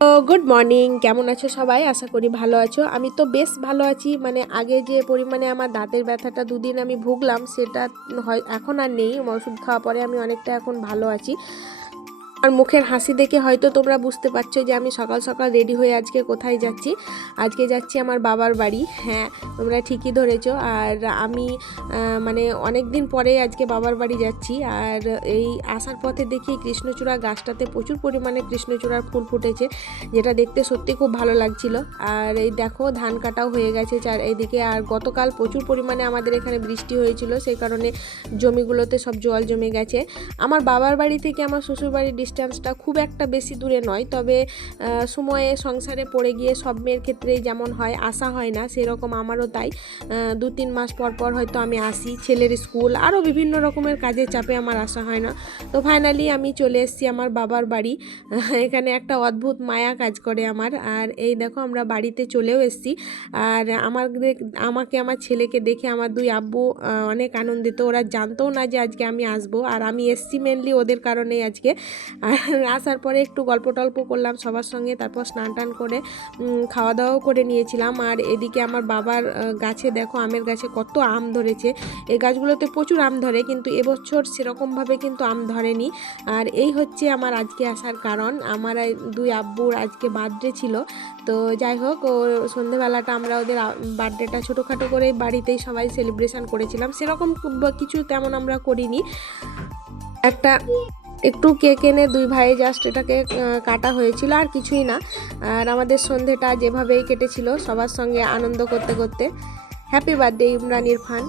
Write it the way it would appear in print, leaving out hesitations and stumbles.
Good morning, কেমন আছো সবাই? আশা করি ভালো আছো। আমি তো বেশ ভালো আছি। মানে আগে যে পরিমাণে আমার দাঁতের ব্যথাটা দুদিন আমি ভুগলাম, সেটা হয় এখন আর নেই। ওষুধ খাওয়া পরে আমি অনেকটা এখন ভালো আছি। আর মুখের হাসি দেখে হয়তো তোমরা বুঝতে পারছো যে আমি সকাল সকাল রেডি হয়ে আজকে কোথায় যাচ্ছি। আজকে যাচ্ছি আমার বাবার বাড়ি। হ্যাঁ, তোমরা ঠিকই ধরেছো। আর আমি মানে অনেক দিন পরে আজকে বাবার বাড়ি যাচ্ছি। আর এই আসার পথে দেখি কৃষ্ণচূড়া গাছটাতে প্রচুর পরিমাণে কৃষ্ণচূড়ার ফুল ফুটেছে, যেটা দেখতে সত্যি খুব ভালো লাগছিল। আর এই দেখো ধান কাটাও হয়ে গেছে এইদিকে। আর গতকাল প্রচুর পরিমাণে আমাদের এখানে বৃষ্টি হয়েছিল, সেই কারণে জমিগুলোতে সব জল জমে গেছে। আমার বাবার বাড়ি থেকে আমার শ্বশুর বাড়ির ডিস্টেন্সটা খুব একটা বেশি দূরে নয়, তবে সময়ে সংসারে পড়ে গিয়ে সব মেয়ের ক্ষেত্রেই যেমন হয় আসা হয় না, সেরকম আমারও তাই। 2-3 মাস পর পর হয়তো আমি আসি, ছেলের স্কুল আরও বিভিন্ন রকমের কাজের চাপে আমার আসা হয় না। তো ফাইনালি আমি চলে এসেছি আমার বাবার বাড়ি। এখানে একটা অদ্ভুত মায়া কাজ করে আমার। আর এই দেখো আমরা বাড়িতে চলেও এসেছি। আর আমাকে আমার ছেলেকে দেখে আমার দুই আব্বু অনেক আনন্দিত। ওরা জানতো না যে আজকে আমি আসবো, আর আমি এসছি মেনলি ওদের কারণেই আজকে। আর আসার পরে একটু গল্প টল্প করলাম সবার সঙ্গে, তারপর স্নান টান করে খাওয়া দাওয়াও করে নিয়েছিলাম। আর এদিকে আমার বাবার গাছে দেখো, আমের গাছে কত আম ধরেছে। এই গাছগুলোতে প্রচুর আম ধরে, কিন্তু এবছর সেরকমভাবে কিন্তু আম ধরেনি। আর এই হচ্ছে আমার আজকে আসার কারণ। আমার দুই আব্বুর আজকে বার্থডে ছিল। তো যাই হোক, ও সন্ধেবেলাটা আমরা ওদের বার্থডেটা ছোটোখাটো করে বাড়িতেই সবাই সেলিব্রেশন করেছিলাম। সেরকম কিছু তেমন আমরা করিনি। একটু কেক এনে দুই ভাই জাস্ট এটাকে কাটা হয়েছিল, আর কিছুই না। আর আমাদের সন্ধেটা যেভাবেই কেটেছিল সবার সঙ্গে আনন্দ করতে করতে। Happy birthday Imran Irfan.